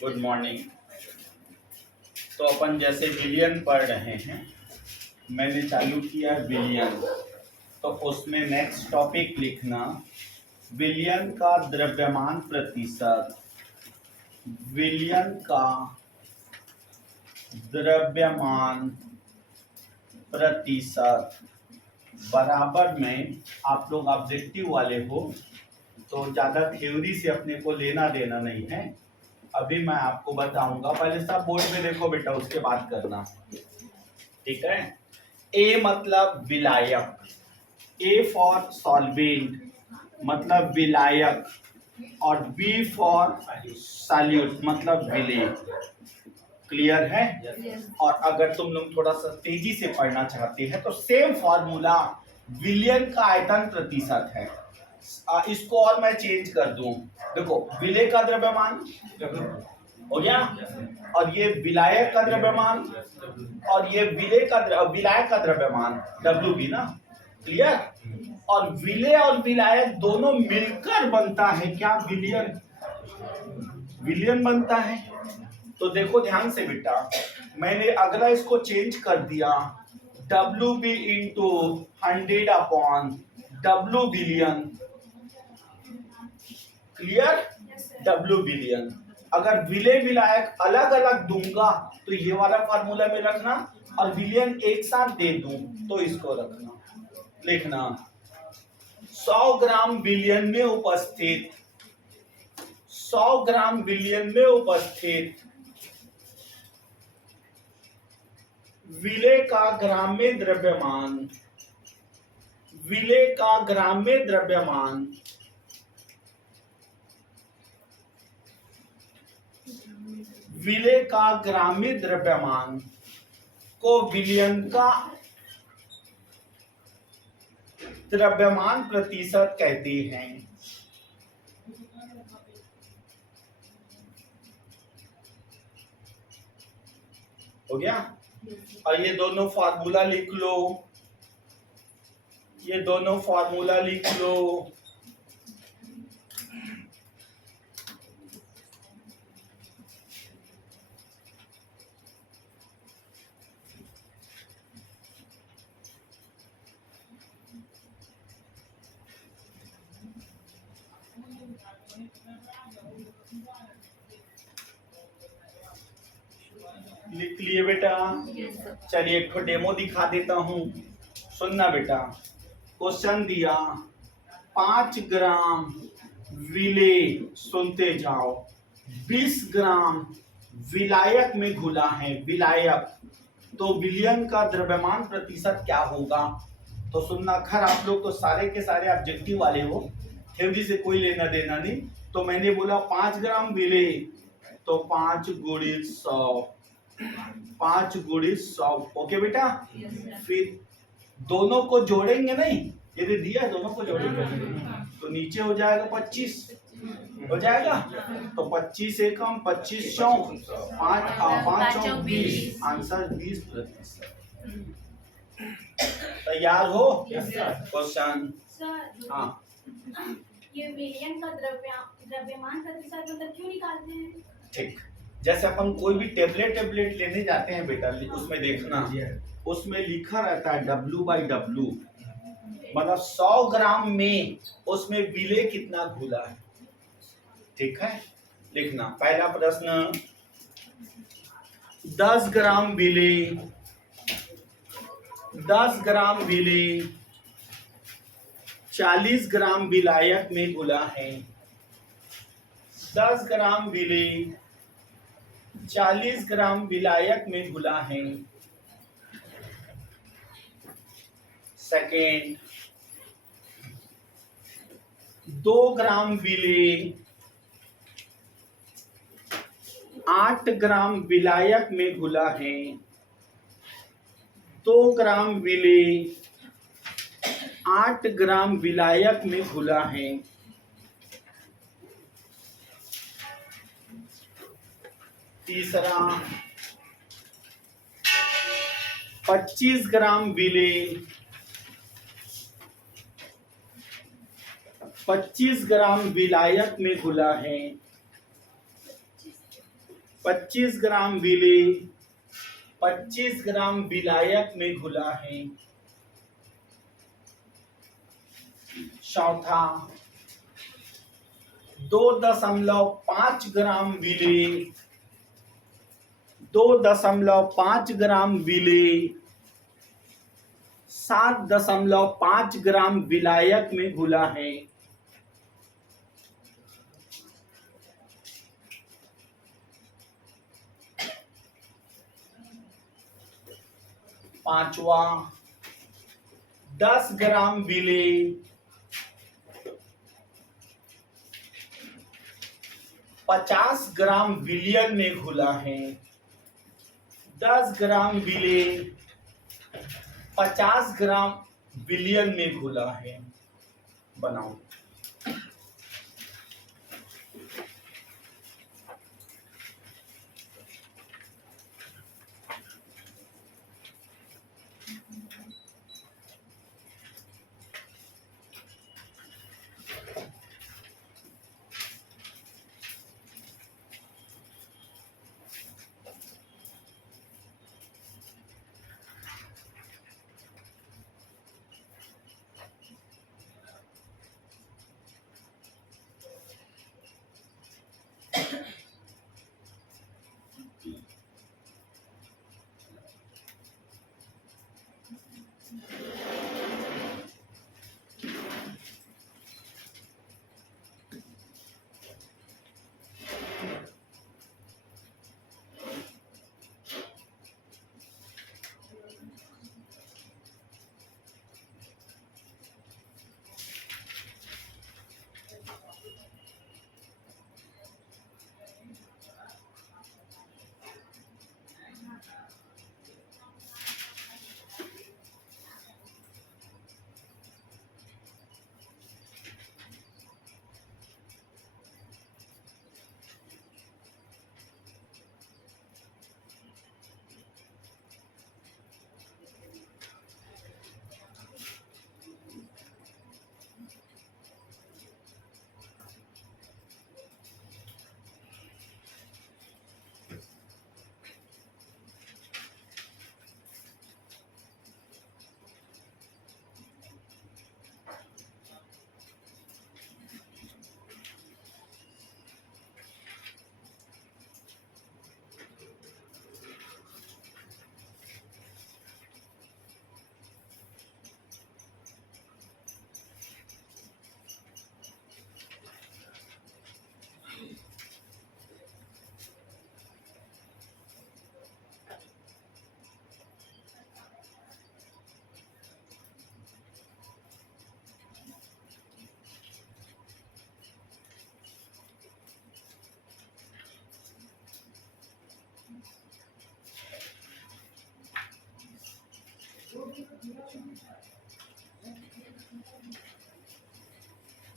Good morning. तो अपन जैसे विलियन पढ़ रहे हैं, मैंने चालू किया विलियन। तो उसमें नेक्स्ट टॉपिक लिखना विलियन का द्रव्यमान प्रतिशत। विलियन का द्रव्यमान प्रतिशत बराबर में, आप लोग ऑब्जेक्टिव वाले हो तो ज़्यादा थ्योरी से अपने को लेना देना नहीं है। अभी मैं आपको बताऊंगा, पहले सब बोर्ड में देखो बेटा, उसके बाद करना, ठीक है। ए मतलब विलायक, ए फॉर सॉल्वेंट मतलब विलायक, और बी फॉर सॉल्यूट मतलब विलेय। क्लियर है? और अगर तुम लोग थोड़ा सा तेजी से पढ़ना चाहते हैं तो सेम फॉर्मूला विलियन का आयतन प्रतिशत है। इसको और मैं चेंज कर दूं, देखो विलेय का द्रव्यमान हो गया, और ये विलायक का द्रव्यमान, और ये विलायक का द्रव्यमान डब्ल्यू बी ना। क्लियर? और विलेय और विलायक दोनों मिलकर बनता है क्या? विलियन। विलियन बनता है। तो देखो ध्यान से बेटा, मैंने अगला इसको चेंज कर दिया, W B into 100 upon W billion. Clear? W billion. अगर विलेय विलायक अलग अलग दूंगा तो ये वाला फार्मूला में रखना, और विलियन एक साथ दे दूं तो इसको रखना। लिखना 100 ग्राम विलियन में उपस्थित, 100 ग्राम विलियन में उपस्थित विलेय का ग्राम में द्रव्यमान, विलेय का ग्राम में द्रव्यमान विलेय का ग्राम में द्रव्यमान को विलियन का द्रव्यमान प्रतिशत कहते हैं। हो गया? और ये दोनों फार्मूला लिख लो, ये दोनों फार्मूला लिख लो। लिख लिए बेटा? चलिए एक डेमो दिखा देता हूं, सुनना बेटा। क्वेश्चन दिया 5 ग्राम विलेय, सुनते जाओ, 20 ग्राम विलायक में घुला है, विलायक, तो विलियन का द्रव्यमान प्रतिशत क्या होगा? तो सुनना, खैर आप लोग तो सारे के सारे ऑब्जेक्टिव वाले हो, थ्योरी से कोई लेना देना नहीं। तो मैंने बोला 5 ग्राम विलेय, तो 5 गुणित 100, 5 गुणित 100। ओके बेटा? फिर दोनों को जोड़ेंगे नहीं, यदि दिया है दोनों को जोड़ेंगे तो नीचे हो जाएगा 25, हो जाएगा। तो 25 से कम 25 चौक 5 चौक 20, आंसर 20%। तैयार हो? क्वेश्चन। हाँ, ये विलियन का द्रव्यमान प्रतिशत मतलब क्यों निकालते हैं? ठीक, जैसे अपन कोई भी टेबलेट लेने जाते हैं बेटा, उसमें देखना, उसमें लिखा रहता है W/W, मतलब 100 ग्राम में उसमें विलेय कितना घुला है। ठीक है? लिखना पहला प्रश्न, 10 ग्राम विलेय, 10 ग्राम विलेय 40 ग्राम विलायक में घुला है। 10 ग्राम विलेय 40 ग्राम विलायक में घुला है। सेकेंड, 2 ग्राम विलेय 8 ग्राम विलायक में घुला है। 2 ग्राम विलेय 8 ग्राम विलायक में घुला है। तीसरा, 25 ग्राम विलेय 25 ग्राम विलायक में घुला है। 25 ग्राम विलेय 25 ग्राम विलायक में घुला है। चौथा 2.5 ग्राम विलेय 2.5 ग्राम विलेय 7.5 ग्राम विलायक में घुला है। पांचवा 10 ग्राम विलेय 50 ग्राम विलियन में घुला है। 10 ग्राम विलेय 50 ग्राम विलियन में घुला है। बनाओ।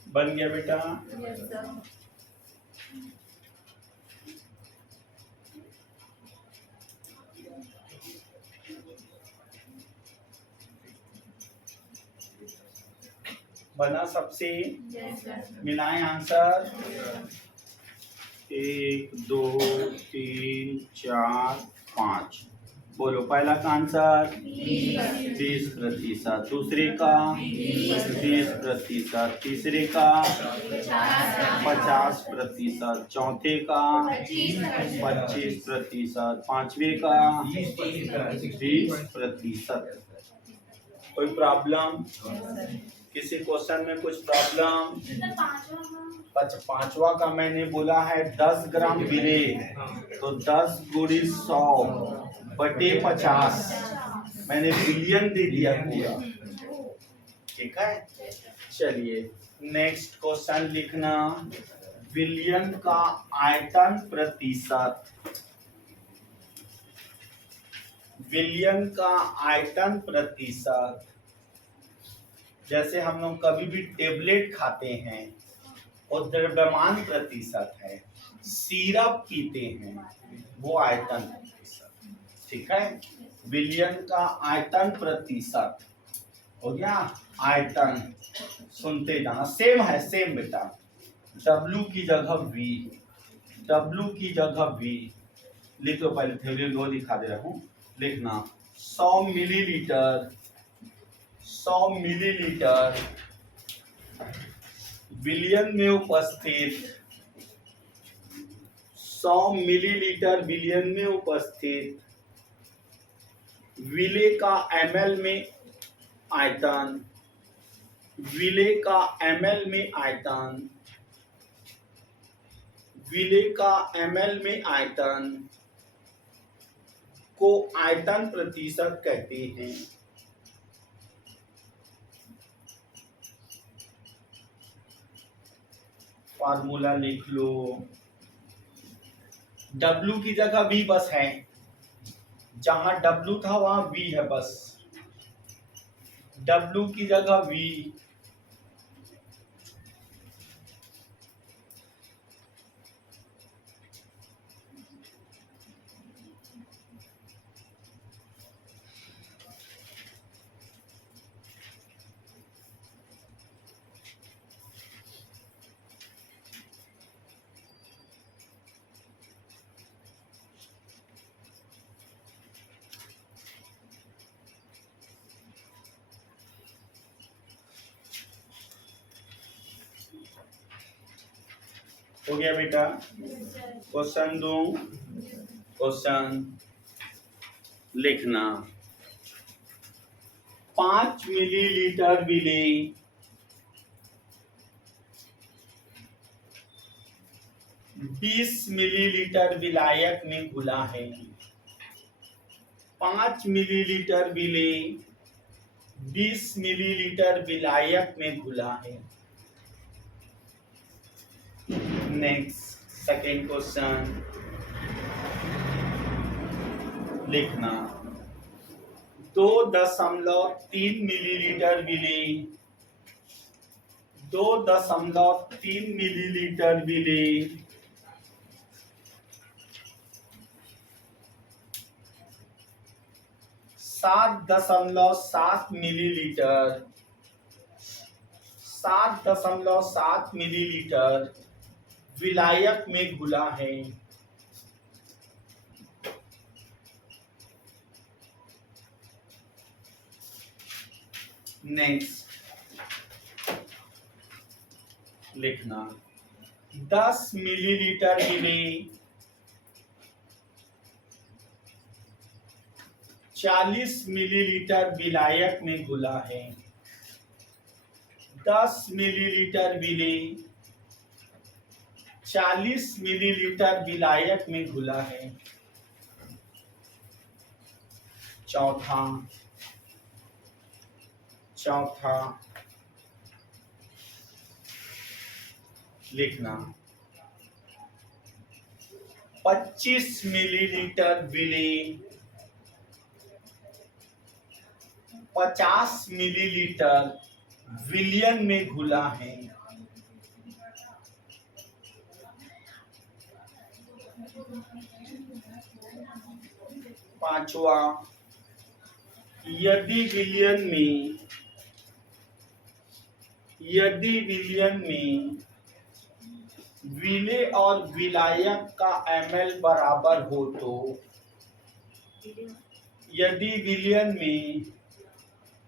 बन गया बेटा? बना सबसे? मिलाएं आंसर। 1 2 3 4 5। बोलो पहला का आंसर 20%, दूसरे का 20%, तीसरे का 50%, चौथे का 25%, पांचवे का 20%। कोई प्रॉब्लम? किसी क्वेश्चन में कुछ प्रॉब्लम? पांचवा का मैंने बोला है 10 ग्राम विलेय, तो 10 गुणी 100 बटे 50 मैंने बिलियन दे दिया पूरा। ठीक है, चलिए नेक्स्ट क्वेश्चन लिखना। विलियन का आयतन प्रतिशत। विलियन का आयतन प्रतिशत, जैसे हम लोग कभी भी टेबलेट खाते हैं और द्रव्यमान प्रतिशत है, सिरप पीते हैं वो आयतन प्रतिशत। ठीक है, विलियन का आयतन प्रतिशत हो गया। आयतन सुनते जाना, सेम है, सेम बेटा। W की जगह V, W की जगह V, लिख लो, पहले थ्योरी लो दिखा दे रहा हूँ। लिखना 100 मिलीलीटर, 100 मिलीलीटर विलियन में उपस्थित, 100 मिलीलीटर विलियन में उपस्थित विले का ml में आयतन, विले का ml में आयतन, विले का ml में आयतन को आयतन प्रतिशत कहते हैं। फार्मूला लिख लो। W की जगह V बस है, जहां W था वहां V है बस। W की जगह V, हो गया बेटा। क्वेश्चन दो, क्वेश्चन लिखना 5 मिलीलीटर विले 20 मिलीलीटर विलायक में घुला है। 5 मिलीलीटर विले 20 मिलीलीटर विलायक में घुला है। नेक्स्ट सेकेंड क्वेश्चन लिखना 2.3 मिलीलीटर विले 2.3 मिलीलीटर विले 7.7 मिलीलीटर 7.7 मिलीलीटर विलायक में घुला है। नेक्स्ट लिखना 10 मिलीलीटर विले 40 मिलीलीटर विलायक में घुला है। 10 मिलीलीटर विले 40 मिलीलीटर विलायक में घुला है। चौथा लिखना 25 मिलीलीटर विले 50 मिलीलीटर विलियन में घुला है। पांचवा यदि विलियन में विले और विलायक का ml बराबर हो तो, यदि विलियन में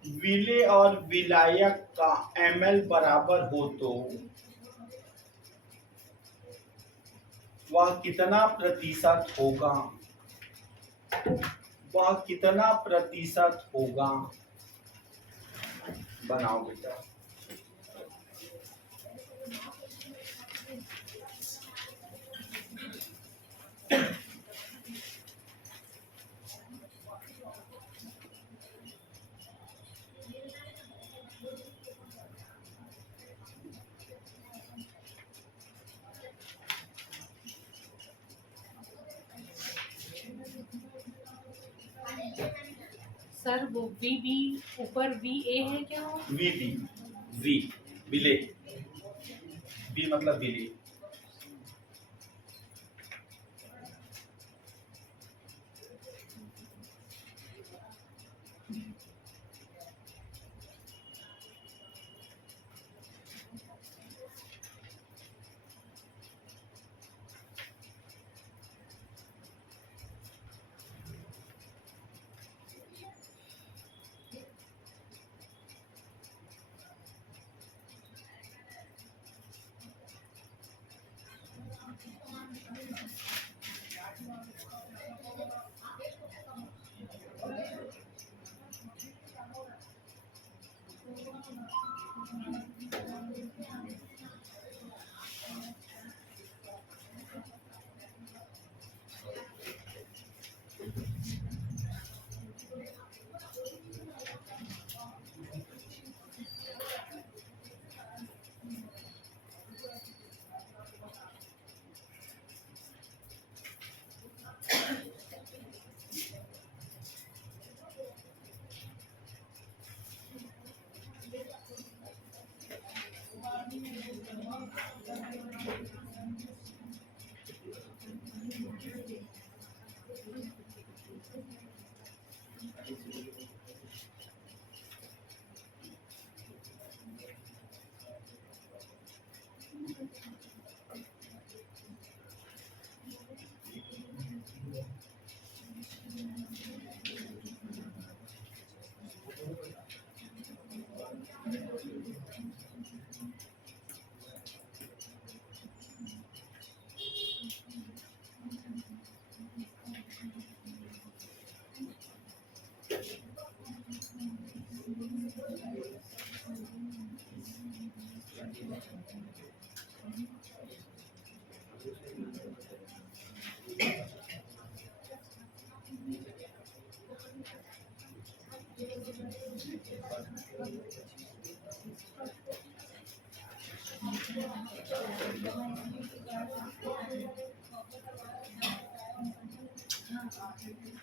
विले और विलायक का ml बराबर हो तो वह कितना प्रतिशत होगा? वह कितना प्रतिशत होगा? बनाओ बेटा। सर वो वी ऊपर VA है क्या? वी विले, वी मतलब विले।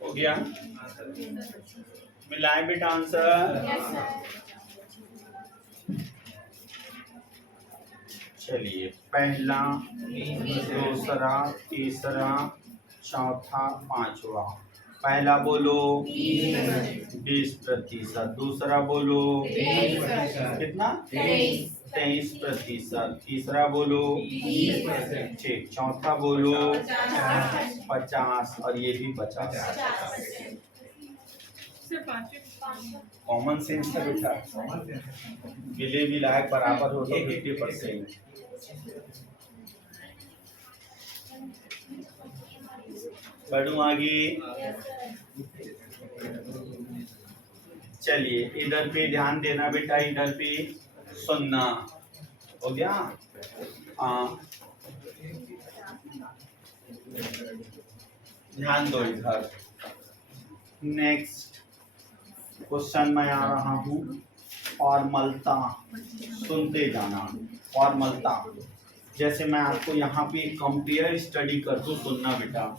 हो गया? मिलाएं बेटा आंसर। Yes sir. चलिए, पहला, दूसरा, तीसरा, चौथा, पांचवा। पहला बोलो 20%। दूसरा बोलो कितना? 23%। तीसरा बोलो 20%। ठीक। चौथा बोलो 50 और ये भी 50। सर पांचवें कॉमन सेंस है बेटा। विले भी लायक बराबर हो तो 50%। बढ़ू आगे। चलिए, इधर पे ध्यान देना बेटा, इधर पे सुनना। हो गया? हाँ, ध्यान दो इधर। नेक्स्ट क्वेश्चन में आ रहा हूँ, फॉर्मलता। सुनते जाना। फॉर्मलता, जैसे मैं आपको यहाँ पे कंपेयर स्टडी कर दूँ, सुनना बेटा।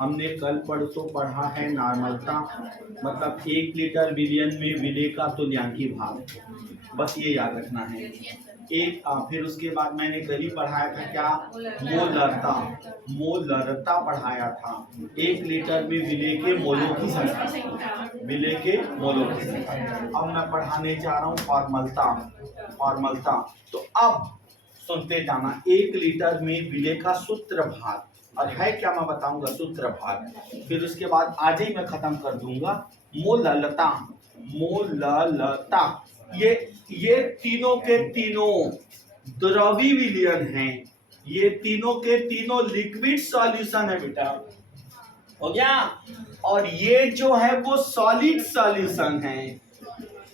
हमने कल परसों पढ़ा है नॉर्मलता, मतलब 1 लीटर बिलियन में विले का तुल्यांकी भाग, बस ये याद रखना है। फिर उसके बाद मैंने कल ही पढ़ाया था क्या? मोलरता। मोलरता पढ़ाया था। 1 लीटर में विले के मोलों की संख्या, विले के मोलों की संख्या। अब मैं पढ़ाने जा रहा हूँ फॉर्मलता। फॉर्मलता तो अब सुनते जाना। 1 लीटर में विले का सूत्र भाग, और है क्या मैं बताऊंगा, सूत्र भाग। फिर उसके बाद आज ही मैं खत्म कर दूंगा। मोललता। मोललता, ये तीनों के तीनों द्रवी विलयन हैं। ये तीनों के तीनों लिक्विड सॉल्यूशन है बेटा। हो गया? और ये जो है वो सॉलिड सॉल्यूशन है।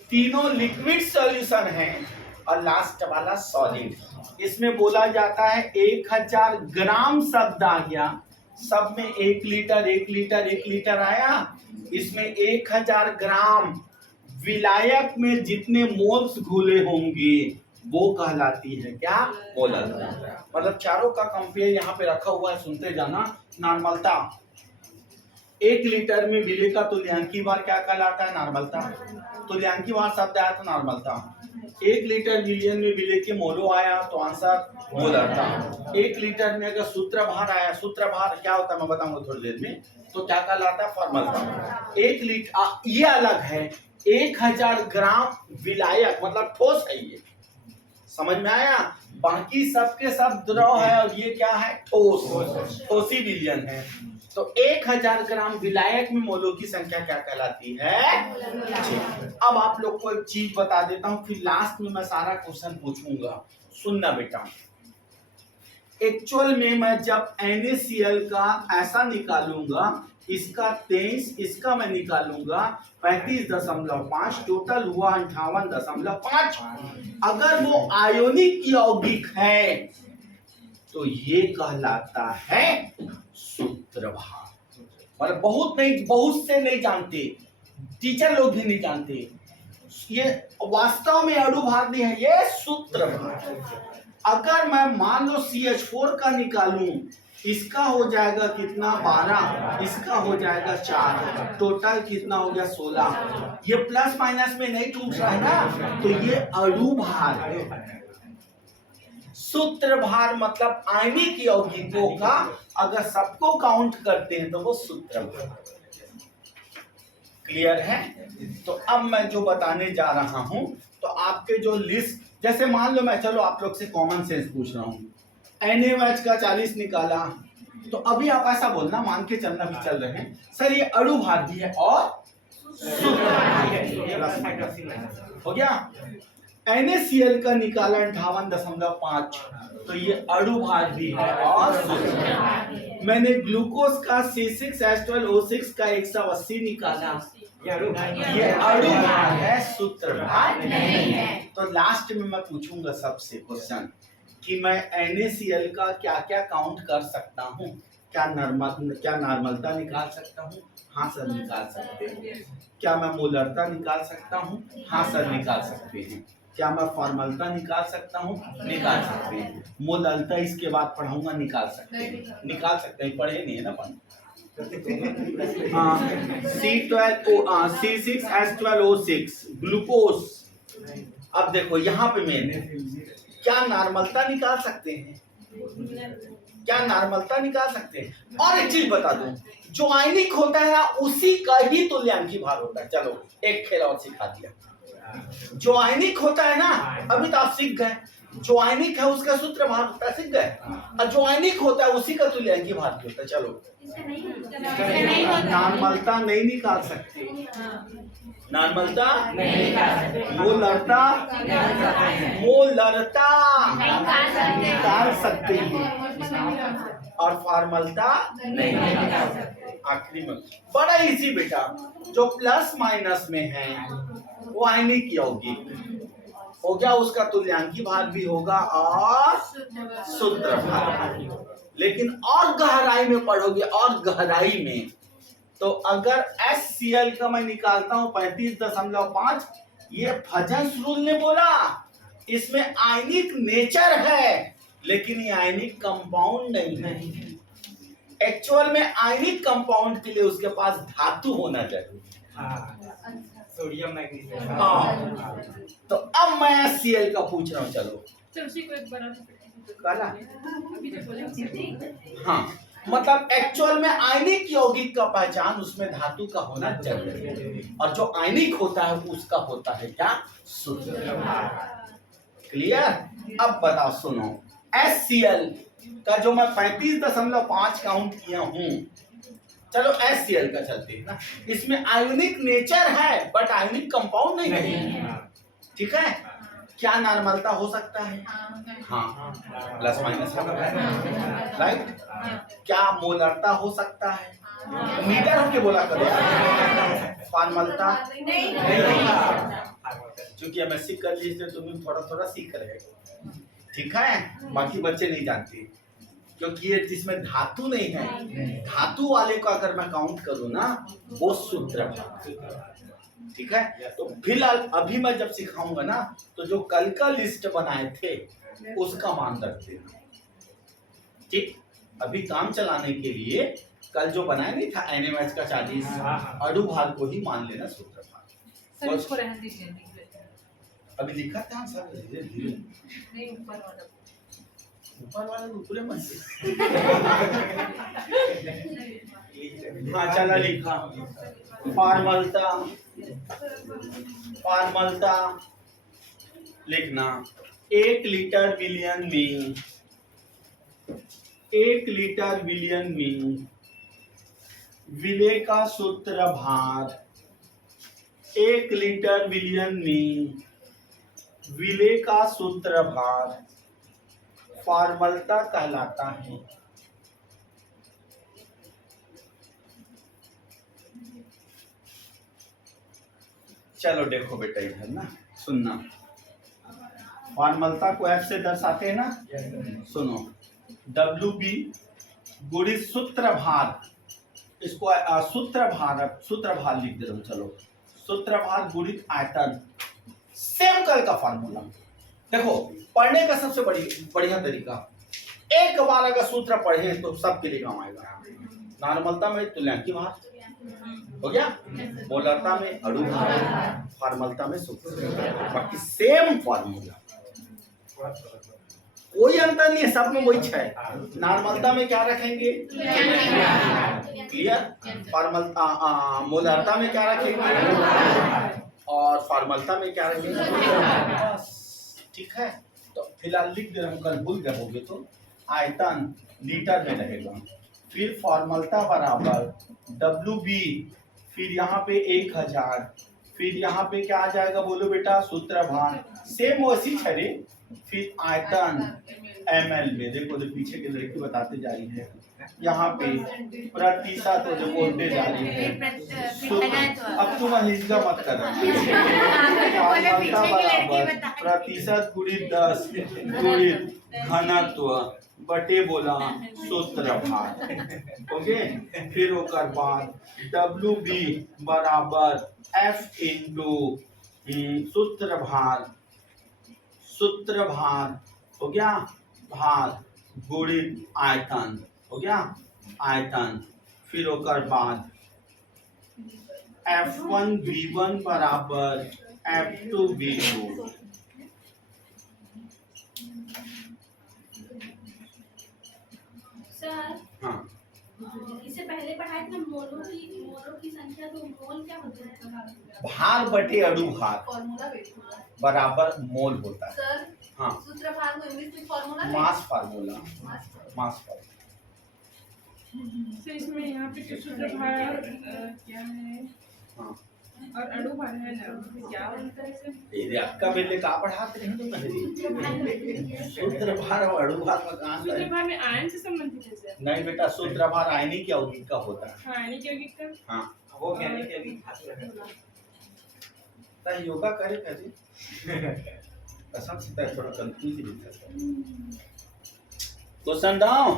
तीनों लिक्विड सॉल्यूशन है और लास्ट वाला सॉलिड। इसमें बोला जाता है 1000 ग्राम शब्द आ गया। सब में 1 लीटर 1 लीटर 1 लीटर आया। इसमें 1000 ग्राम विलायक में जितने मोल्स घुले होंगे वो कहलाती है क्या? मोलर। मतलब चारों का कंपेयर यहाँ पे रखा हुआ है, सुनते जाना। नॉर्मलता, 1 लीटर में विले का तुल्यांकी भार क्या कहलाता है? नॉर्मलता। तुल्यांकी भार शब्द आया तो नॉर्मलता। 1 लीटर बिलियन में विले के मोलो आया तो आंसर मोलरता। 1 लीटर में अगर सूत्र भार आया, सूत्र भार क्या होता है मैं बताऊंगा थोड़ी देर में, तो क्या कहलाता है? फॉर्मलता। 1 लीटर ये अलग है। 1000 ग्राम विलायक मतलब ठोस है, ये समझ में आया? बाकी सबके सब द्रव है और ये क्या है? ठोस, ठोसी विलयन है। तो 1000 ग्राम विलायक में मोलों की संख्या क्या कहलाती है? अब आप लोग को एक चीज बता देता हूं, फिर लास्ट में मैं सारा क्वेश्चन पूछूंगा। सुनना बेटा, एक्चुअल में मैं जब NaCl का ऐसा निकालूंगा, इसका 23, इसका मैं निकालूंगा 35.5, टोटल हुआ 58.5। अगर वो आयोनिक यौगिक है तो ये कहलाता है सूत्रभार। मतलब बहुत से नहीं जानते, टीचर लोग भी नहीं जानते। ये वास्तव में अणुभार नहीं है, ये सूत्रभार। अगर मैं मान लो CH4 का निकालूं, इसका हो जाएगा कितना? 12, इसका हो जाएगा 4, टोटल कितना हो गया? 16। ये प्लस माइनस में नहीं टूट रहा है ना, तो ये अणुभार है। सूत्र भार मतलब आयनिक यौगिकों का अगर सबको काउंट करते हैं तो वो सूत्र भार। क्लियर है? तो अब मैं जो बताने जा रहा हूं, तो आपके जो लिस्ट, जैसे मान लो मैं, चलो आप लोग से कॉमन सेंस पूछ रहा हूं, NaOH का 40 निकाला, तो अभी आप ऐसा बोलना, मान के चलना भी चल रहे हैं सर ये अणु भार भी है और सूत्र भार हो गया। NaCl का निकाला 58.5, तो ये अणु भार भी है और सूत्र भार। मैंने ग्लूकोज का C6H12O6 का 180 निकाला, ये अणु भार है, सूत्र भार नहीं है। तो लास्ट में मैं पूछूंगा सबसे क्वेश्चन कि मैं NaCl का क्या क्या काउंट कर सकता हूँ, क्या नॉर्मलता निकाल सकता हूँ? हाँ सर निकाल सकते हैं। क्या मैं मोलरता निकाल सकता हूँ? हाँ सर निकाल सकते हैं। क्या मैं फॉर्मलता निकाल सकता हूँ? निकाल सकते हैं। मोलरता इसके बाद पढ़ाऊंगा, निकाल सकते हैं, पढ़े नहीं है ना अपन। C6H12O6 glucose. अब देखो यहाँ पे मैंने क्या नॉर्मलता निकाल सकते हैं? क्या नॉर्मलता निकाल सकते हैं? और एक चीज बता दूं, जो आयनिक होता है ना उसी का ही तुल्यांकी भार होता है। चलो एक खेल और सिखा दिया। जो आयनिक होता है ना, अभी तो आप सीख गए, जो आयनिक है उसका सूत्र भार होता है, सीख गए। और जो आयनिक होता है उसी का तुल्यांकी भार होता है। चलो नॉर्मलता नहीं निकाल सकते, नॉर्मलता मोलरता निकाल सकते हैं और फॉर्मलता नहीं निकाल सकते। आखिरी में बड़ा इजी बेटा, जो प्लस माइनस में है वो आयनिक यौगिक हो गया, उसका तुल्यांकी भार भी होगा और सूत्र भार। लेकिन और गहराई में पढ़ोगे, और गहराई में, तो अगर HCl का मैं निकालता हूं 35.5, ये भजन रूल ने बोला इसमें आयनिक नेचर है, लेकिन ये आयनिक कंपाउंड नहीं है। एक्चुअल में आयनिक कंपाउंड के लिए उसके पास धातु होना चाहिए, सोडियम मैग्नीशियम। हाँ। तो अब मैं HCl का पूछ रहा हूँ। चलो सर उसी को एक बार काला, अभी जो बोले हाँ, मतलब एक्चुअल में आयनिक यौगिक का पहचान उसमें धातु का होना चाहिए, और जो आयनिक होता है उसका होता है क्या? सूत्र भार। क्लियर? अब बताओ, सुनो, HCl का जो मैं 35.5 काउंट किया हूं, चलो HCl का चलते हैं ना, इसमें आयोनिक नेचर है बट आयोनिक कंपाउंड नहीं है। ठीक है? क्या नॉर्मलता हो सकता है? हाँ, प्लस माइनस राइट। क्या मोलरता हो सकता है? मीटर होके बोला करो। फॉर्मलता नहीं, क्योंकि MSc कर ली इसलिए तुम थोड़ा थोड़ा सीख रहे हो। ठीक है? बाकी बच्चे नहीं जानते, क्योंकि ये जिसमें धातु नहीं है, धातु वाले को अगर मैं काउंट करूँ ना, वो सूत्र भार। ठीक है? तो फिलहाल अभी मैं जब सिखाऊंगा ना, तो जो कल का लिस्ट बनाए थे उसका मान रखते हैं। ठीक? अभी काम चलाने के लिए कल जो बनाया नहीं था NaOH का 40, अणु भार को ही मान लेना सूत्र भार। सर इसको रहने दीजिए, अभी लिखा था सब धीरे धीरे, नहीं ऊपर वाला ऊपर मत हाँ चला लिखा। फॉर्मलता लिखना, 1 लीटर विलियन में विले का सूत्र भार, 1 लीटर विलियन में विले का सूत्र भार फॉर्मलता कहलाता है। चलो देखो बेटा इधर ना, सुनना, फॉर्मलता को F से दर्शाते हैं ना, सुनो, WB गुणित सूत्र भार, इसको सूत्र भार लिख दे रहा हूं। चलो, सूत्र भार गुणित आयतन, सेम कल का फॉर्मूला। देखो पढ़ने का सबसे बढ़िया तरीका, एक बार अगर सूत्र पढ़े तो सबके लिए काम आएगा। नॉर्मलता में तुल्यांकी भार हो गया, मोलरता में अणु भार, फॉर्मलता में सूत्र, बाकी सेम फॉर्मूला। कोई अंतर नहीं है, सब में वही है। नॉर्मलता में क्या रखेंगे? क्लियर। फॉर्मलता मोलरता में क्या रखेंगे? और फॉर्मलता में क्या रखेंगे? बस ठीक है। तो फिलहाल लिख दे रहा हूँ, कल भूल गए होगे तो। आयतन लीटर में रहेगा, फिर फॉर्मलता बराबर WB, फिर यहाँ पे 1000, फिर यहाँ पे क्या आ जाएगा बोलो बेटा? सूत्रभार सेम वैसी है रे। फिर आयतन ml में, देखो जो पीछे की लड़की बताते जा रही है, यहाँ पे प्रतिशत जो बोलते जा रही है। अब तुम हिस्सा मत करना। फॉर्मलता बराबर प्रतिशत गुणित 10 गुणित घनत्व बटे बोला सूत्रभार। ओके, फिर ओकर बाद WB बराबर F इंटू सूत्रभार, सूत्रभार हो गया, भार गुणित आयतन हो गया, आयतन। फिर ओकर बाद F1 V1 बराबर F2 V2। सर हाँ, इससे पहले पढ़ाए थे मोलों की संख्या, तो मोल क्या होता है? भार बटे अणुभार फॉर्मूला बराबर मोल होता है। सर, हाँ, सूत्रभार को इंग्लिश में formula mass formula, mass formula. तो इसमें यहाँ पे जो सूत्रभार क्या है हाँ, और अणुभार है ना, क्या अंतर है सर? ये आपका पहले कहाँ पढ़ाते हैं तुम? सूत्रभार और अणुभार में कहाँ है? सूत्रभार में आयन से संबंधित है सर। नहीं बेटा, सूत्रभार आयनिक यौगिक का होता है। हाँ, यानी क्या कितना? हाँ, वो कहने के अभी खाते हैं। तो योगा करे कैसे? कसम से तो थोड़ा कंफ्यूज दिखता है। क्वेश्चन दाओ,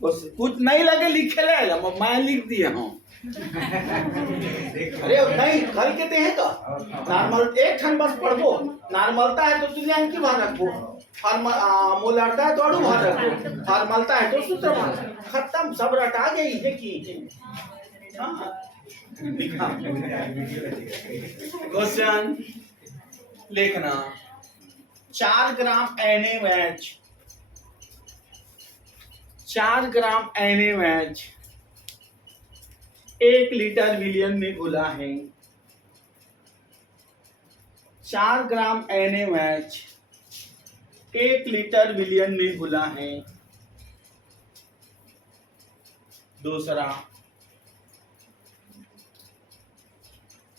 कुछ नहीं लगे लिखे ले, मैं लिख दिया हूँ। अरे नहीं कल के ते हैं का नॉर्मल एक ठन बस पढ़ दो। नॉर्मलता है तो तुल्यांक की भार रखो, मोलरता है तो अणु भार रखो, फॉर्मलता है तो सूत्रभार। खत्म, सब रटा गई है कि क्वेश्चन लिखना। 4 ग्राम NaOH, 4 ग्राम NaOH 1 लीटर विलियन में घुला है। 4 ग्राम NaOH 1 लीटर विलियन में घुला है। दूसरा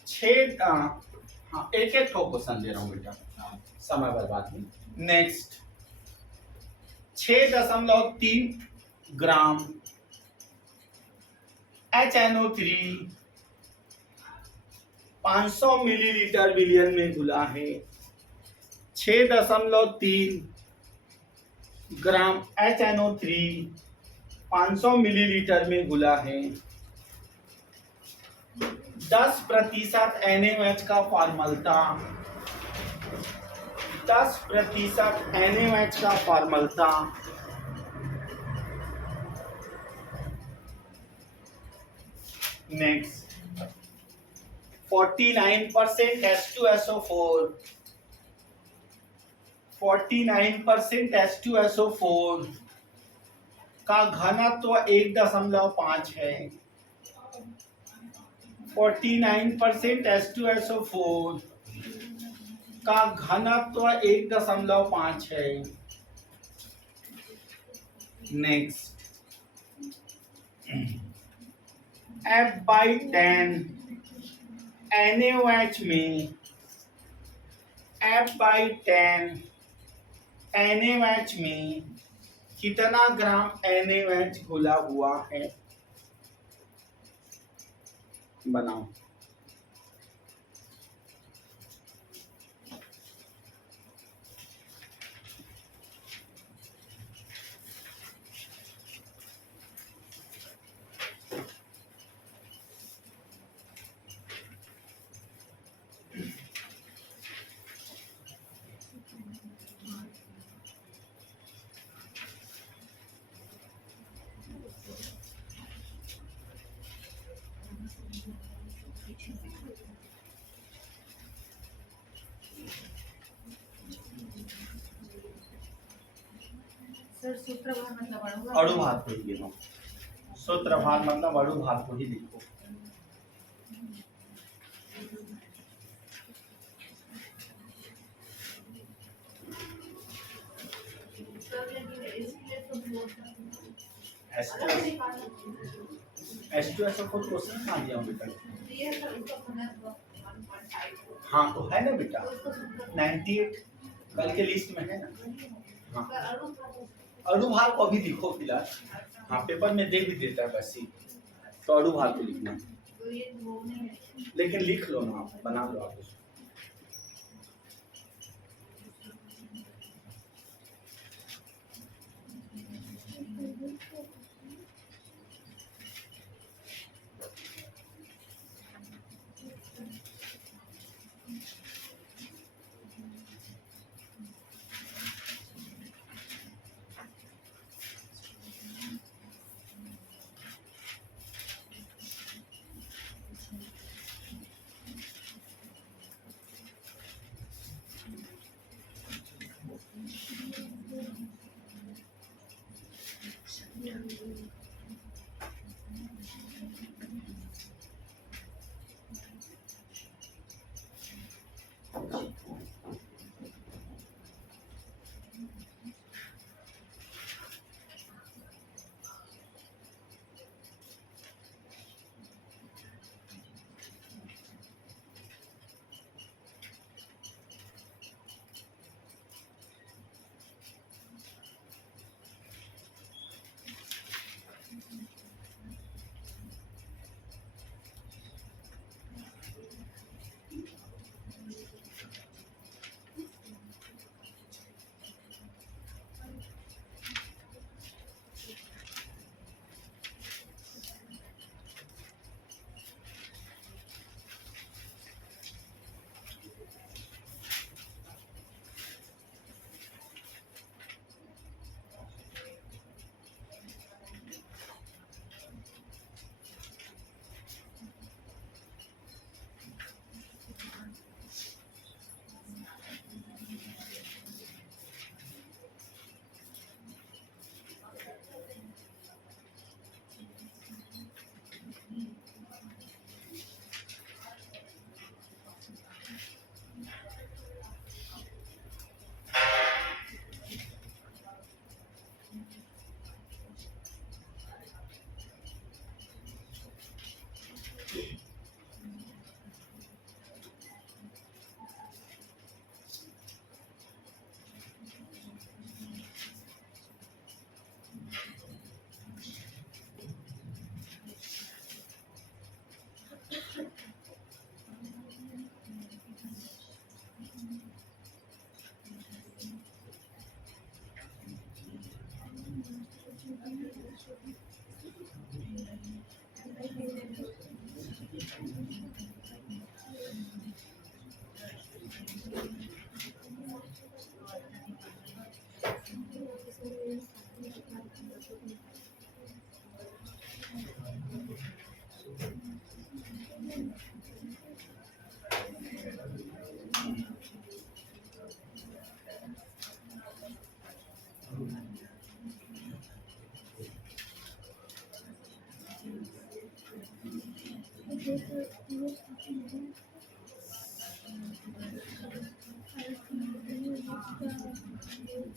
6 हाँ, एक एक क्वेश्चन दे रहा हूं बेटा, समय बर्बाद नहीं। नेक्स्ट 6.3 ग्राम HNO3 500 मिलीलीटर विलियन में घुला है। 6.3 ग्राम HNO3 500 मिलीलीटर में घुला है। 10% NaOH का फॉर्मलता, 10% NaOH का फॉर्मलता नेक्स्ट 49% H2SO4, 49% H2SO4 का घनत्व 1.5 है। 49% H2SO4 का घनत्व 1.5 है। नेक्स्ट F/10 NaOH में, F/10 NaOH में कितना ग्राम NaOH घुला हुआ है? बनाओ। सर सूत्रभार मतलब अणुभार अणुभार को ही गिनो, सूत्रभार मतलब अणुभार को ही लिखो। H2SO को क्वेश्चन कहाँ दिया हूँ बेटा? हाँ तो है ना बेटा, 98 कल के लिस्ट में है ना। हाँ अणुभार को अभी लिखो फिलहाल, हाँ पेपर में दे भी देता है बस ही, तो अणुभार को लिखना, लेकिन लिख लो ना, आप बना लो आप उसको।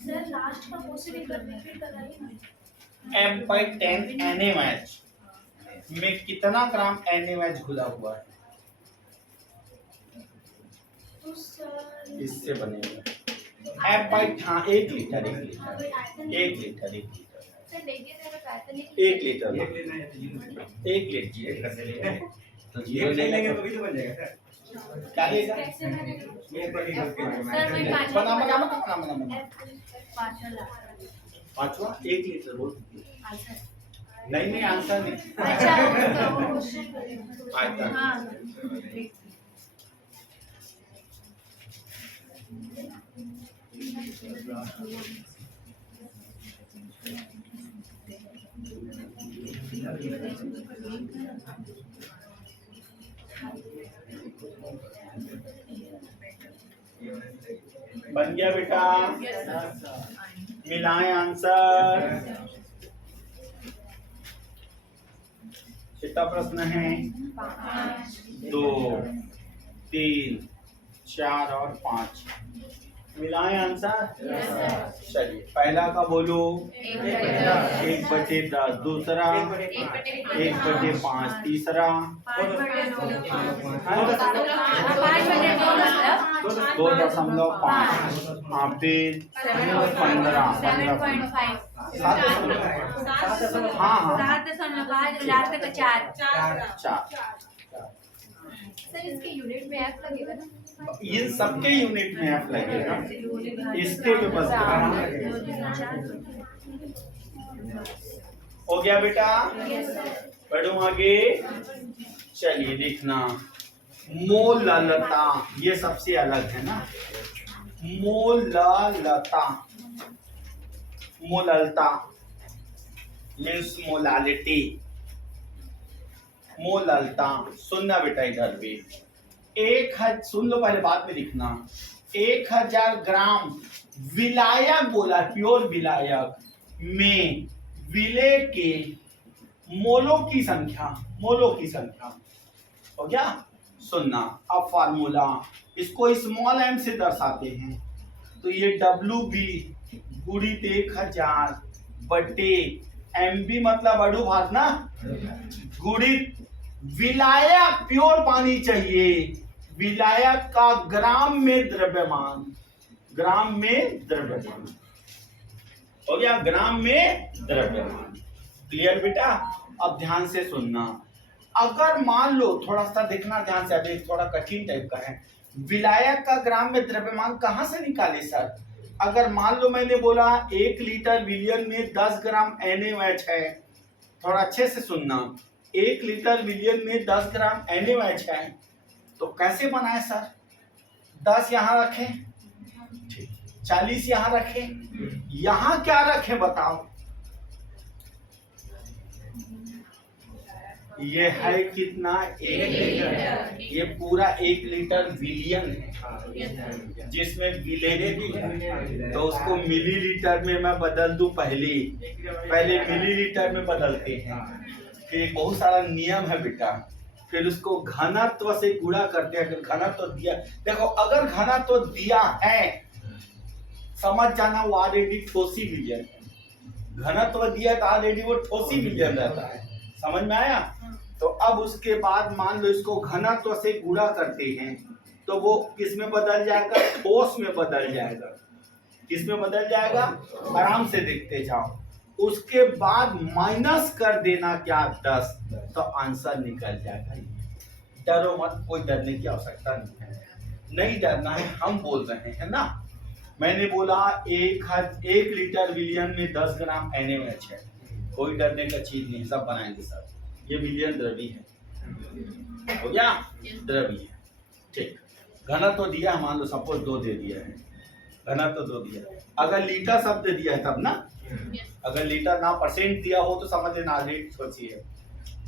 सर लास्ट का क्वेश्चन एक बार रिपीट कराइए ना। M/10 NaOH में कितना ग्राम NaOH घुला हुआ है? तो सर इससे बनेगा हाँ 1 litre 1 litre 1 litre 1 litre sir लेके जरा कहते नहीं 1 लीटर 1 लीटर तो जीरो लेंगे तो भी तो बन जाएगा सर। क्या लेगा? कैसे बनेगा? सर मैं पाँच बना पाँचवा पांचवा 1 लीटर बोल आंसर नहीं आंसर नहीं। अच्छा तो क्वेश्चन आयता हाँ बन गया बेटा। मिलाएं आंसर। कितना प्रश्न है? 2, 3, 4 और 5। मिलाएं आंसर। चलिए पहला का बोलो 1/10, दूसरा 1/5, तीसरा 2.5, फिर 15, 7.5, हाँ 4। सर इसके यूनिट में एफ लगेगा ना? इन सबके यूनिट में एफ लगेगा, इसके भी बस हो गया बेटा। पढ़ो आगे। चलिए लिखना मोललता, ये सबसे अलग है ना। मोललता, मोललता मीन्स मोलालिटी। मोललता सुनना बेटा इधर भी। सुन लो पहले, बाद में लिखना। 1000 ग्राम विलायक बोला, प्योर विलायक में विलय के मोलों की संख्या हो गया। सुनना अब फार्मूला, इसको स्मॉल m से दर्शाते हैं। तो ये WB गुणित 1000 बटे MB मतलब अणुभार ना, गुणित विलायक प्योर पानी चाहिए, विलायक का ग्राम में द्रव्यमान, ग्राम में द्रव्यमान हो गया, ग्राम में द्रव्यमान। क्लियर बेटा? अब ध्यान से सुनना। अगर मान लो, थोड़ा सा देखना ध्यान से, अभी थोड़ा कठिन टाइप का है। विलायक का ग्राम में द्रव्यमान कहां से निकाले सर? अगर मान लो मैंने बोला 1 लीटर विलियन में 10 ग्राम NaOH है, थोड़ा अच्छे से सुनना। 1 लीटर विलियन में 10 ग्राम NaOH है, तो कैसे बनाए सर? 10 यहाँ रखें, 40 यहाँ रखें, यहाँ क्या रखें बताओ? ये है कितना? 1 लीटर। ये पूरा 1 लीटर विलियन है, जिसमें विलेने भी है, तो उसको मिलीलीटर में मैं बदल दूं। पहले मिलीलीटर में बदलते हैं, फिर बहुत सारा नियम है बेटा। फिर उसको घनत्व से गुणा करते हैं। अगर घनत्व दिया, देखो अगर घनत्व दिया है, समझ जाना वो ऑलरेडी ठोसी विलियन है। घनत्व दिया तो ऑलरेडी वो ठोसी विलियन रहता है। समझ में आया? तो अब उसके बाद मान लो इसको घनत्व से गुणा करते हैं, तो वो किस में बदल जाएगा? ठोस में बदल जाएगा। किस में बदल जाएगा? आराम से देखते जाओ। उसके बाद माइनस कर देना क्या? 10, तो आंसर निकल जाएगा। डरो मत, कोई डरने की आवश्यकता नहीं है, नहीं डरना है। हम बोल रहे हैं ना, मैंने बोला 1 लीटर विलियन में 10 ग्राम NaOH है, कोई डरने का चीज नहीं, सब बनाएंगे सर। ये विलियन द्रवी है, हो गया? द्रवी है, ठीक। घनत्व तो दिया, मान लो सपोज 2 दे दिया है, घनत्व 2 दिया है। अगर लीटर शब्द दिया है तब ना, अगर लीटर ना परसेंट दिया हो तो समझ लेना ऑलरेडी सोची है।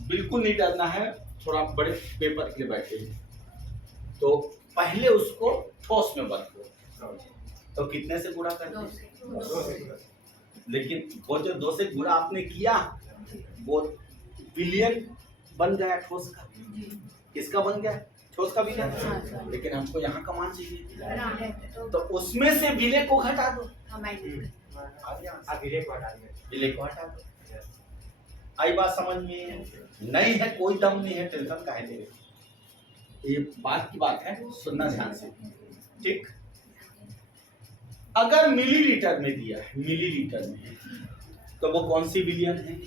बिल्कुल नहीं डरना है, थोड़ा बड़े पेपर के लिए बैठे। तो पहले उसको ठोस में बदलो, तो कितने से गुणा कर दो? लेकिन वो जो 2 से गुणा आपने किया, वो विलियन बन गया ठोस का। किसका बन गया? ठोस का विलियन। लेकिन हमको यहाँ का मान चाहिए, तो उसमें से विलय को घटा दो। विलय को हटा दो। आई बात समझ में? नहीं है, कोई दम नहीं है, टेंशन काहे ले रहे? ये बात की बात है, सुनना ध्यान से, ठीक। अगर मिलीलीटर में दिया है, मिलीलीटर में, तो वो कौन सी विलियन है?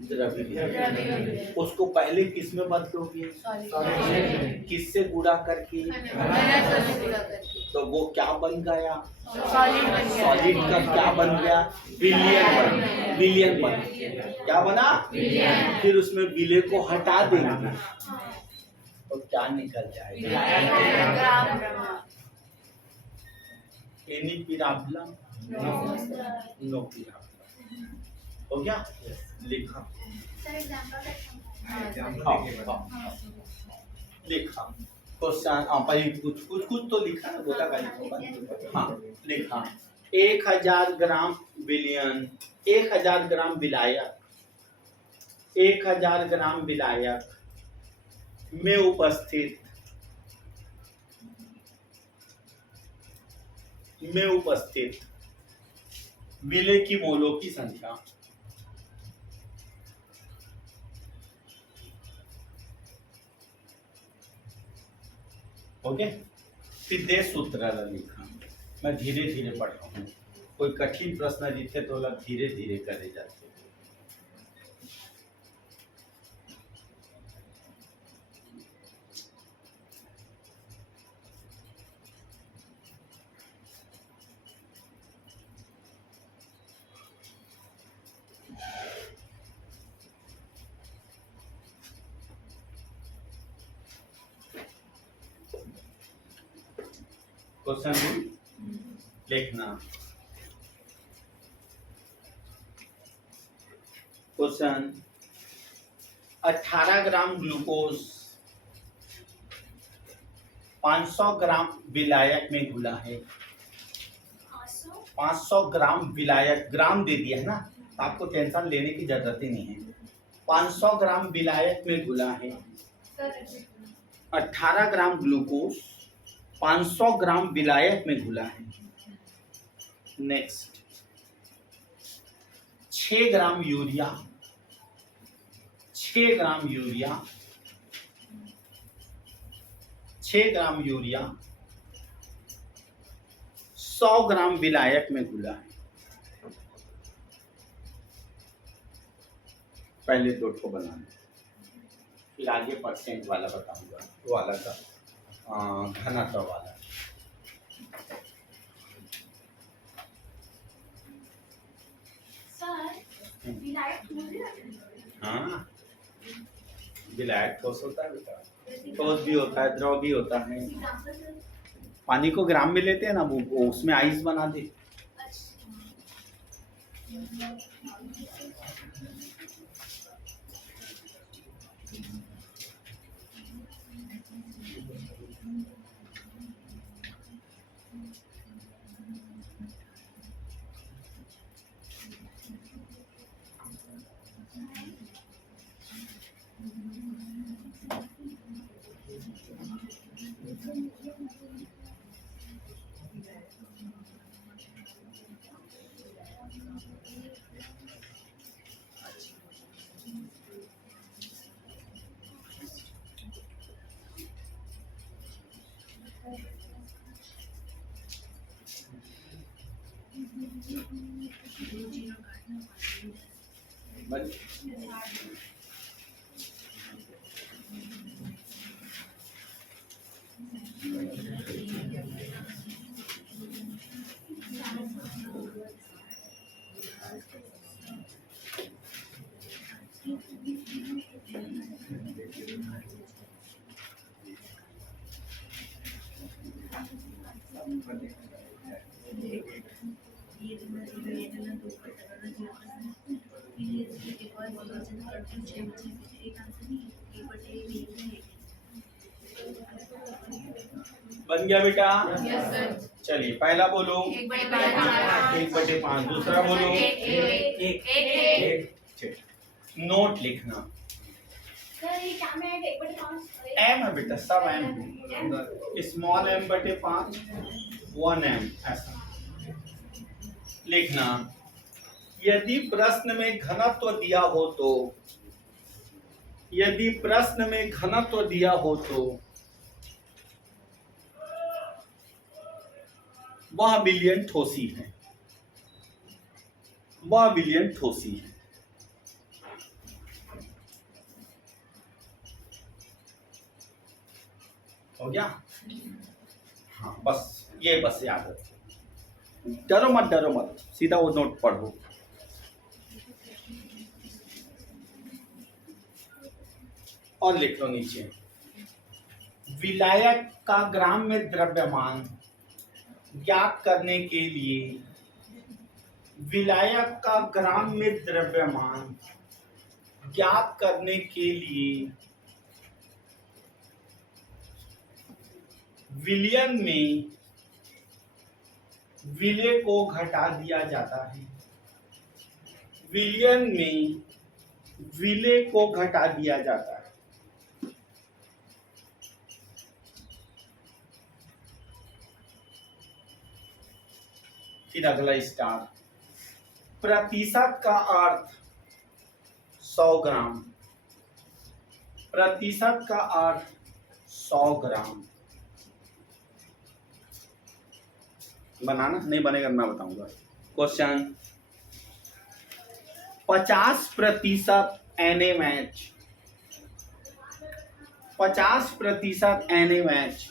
द्रव्य। उसको पहले किस में बदलोगे? किससे गुणा करके? तो वो क्या बन गया? सॉलिड का क्या बन गया? विलियन बन गया। क्या बना? फिर उसमें विलय को हटा देंगे, तो क्या निकल जाएगा? Any problem, no problem. हो गया? लिखा। लिखा क्वेश्चन, कुछ तो लिखा ना, बोला हाँ लिखा। 1000 ग्राम विलयन, 1000 ग्राम विलायक, 1000 ग्राम विलायक में उपस्थित विलय की मोलों की संख्या। ओके, फिर दे सूत्र लिखा। मैं धीरे धीरे पढ़ रहा हूँ, कोई कठिन प्रश्न दिखे तो लोग धीरे धीरे करे जाते। क्वेश्चन लिखना। क्वेश्चन 18 ग्राम ग्लूकोज 500 ग्राम विलायक में घुला है। 500 ग्राम विलायक, ग्राम दे दिया है ना, तो आपको टेंशन लेने की जरूरत ही नहीं है। 500 ग्राम विलायक में घुला है। 18 ग्राम ग्लूकोज 500 ग्राम विलायक में घुला है। Next 6 gram urea, 6 gram urea, 6 gram urea 100 ग्राम विलायक में घुला है। पहले दो को बनाना, फिर आगे परसेंट वाला बताऊंगा, वो वाला का घनत्व वाला। सर विलायक थोड़ी रखते हाँ, विलायक ठोस होता है बेटा, ठोस भी होता है, द्रव भी होता है। हैं। पानी को ग्राम में लेते हैं ना, वो उसमें आइस बना दे। बन गया बेटा? Yes sir. चलिए पहला बोलो 1/5। 1/5, दूसरा बोलो एक। नोट लिखना। सर ये क्या में 1/5 एम है बेटा, सब एम है। स्मॉल m/5 1m ऐसा लिखना। यदि प्रश्न में घनत्व दिया हो तो, यदि प्रश्न में घनत्व दिया हो तो वह विलयन ठोसी है, वह विलयन ठोसी है। हो गया? हाँ बस ये बस याद रखो, डरो मत, डरो मत, सीधा वो नोट पढ़ो। और लिख लो नीचे, विलायक का ग्राम में द्रव्यमान ज्ञात करने के लिए, विलायक का ग्राम में द्रव्यमान ज्ञात करने के लिए विलयन में विले को घटा दिया जाता है। विलियन में विले को घटा दिया जाता है। फिर अगला स्टार, प्रतिशत का अर्थ 100 ग्राम। प्रतिशत का अर्थ 100 ग्राम। बनाना नहीं बनेगा मैं बताऊंगा। क्वेश्चन, 50% NaMH, 50% NaMH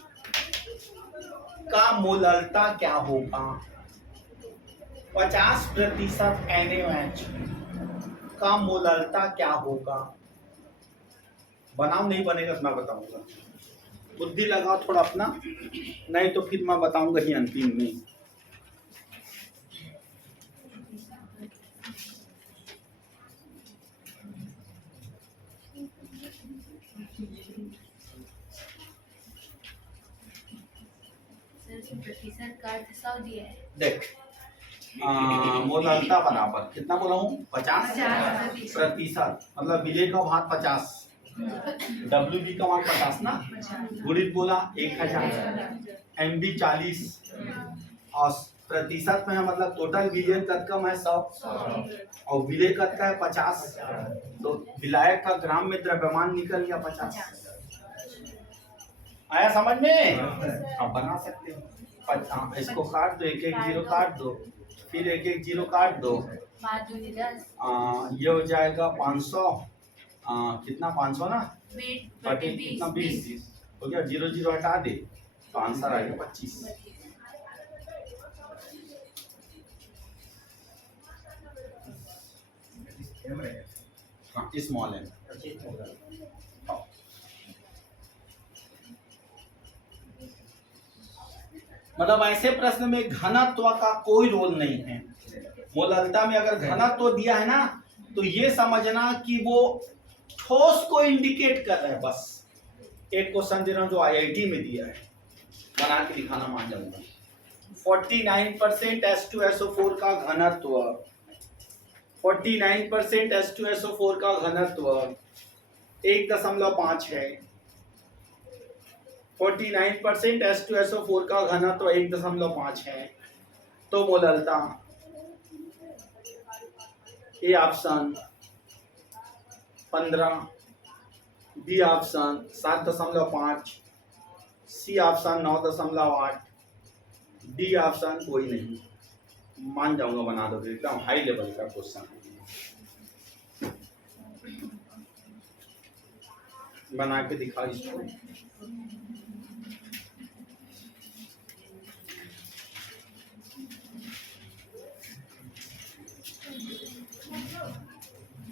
का मोललता क्या होगा? 50% NaMH का मोललता क्या होगा? बनाओ, नहीं बनेगा तो मैं बताऊंगा। बुद्धि लगाओ थोड़ा अपना, नहीं तो फिर मैं बताऊंगा ही अंतिम में। प्रतिशत का अर्थ 100 दिया है। देख, मोललता बराबर कितना बोला हूँ? 50% मतलब विले का भाग 50, WB का मान 50 ना, गुणित बोला 1000, MB 40 और प्रतिशत में है मतलब टोटल विलियन कद का है 100 और विले कद का है 50, तो विलायक का ग्राम में द्रव्यमान निकल गया 50। आया समझ में? अब बना सकते हो। इसको काट दो, 1 1 0 काट दो, फिर 1 1 0 काट दो, 5 दूनी 10, ये हो जाएगा 500, कितना 500 ना, 20 कितना 20 हो गया, 0 0 हटा दे तो आंसर आ गया 25। हाँ, स्मॉल है। मतलब ऐसे प्रश्न में घनत्व का कोई रोल नहीं है। मोललता में अगर घनत्व दिया है ना तो ये समझना कि वो ठोस को इंडिकेट कर रहा है बस। एक क्वेश्चन दे रहा हूं जो IIT में दिया है, बना के दिखाना, मान जाऊंगा। 49% H2SO4 का घनत्व, 49% H2SO4 का घनत्व 1.5 है। 49% H2SO4 का घनत्व 1.5 है। तो मोललता A option 15, B option 7.5, C option 9.8, D option कोई नहीं। मान जाऊंगा, बना दो, एकदम हाई लेवल का क्वेश्चन बना के दिखा इसको।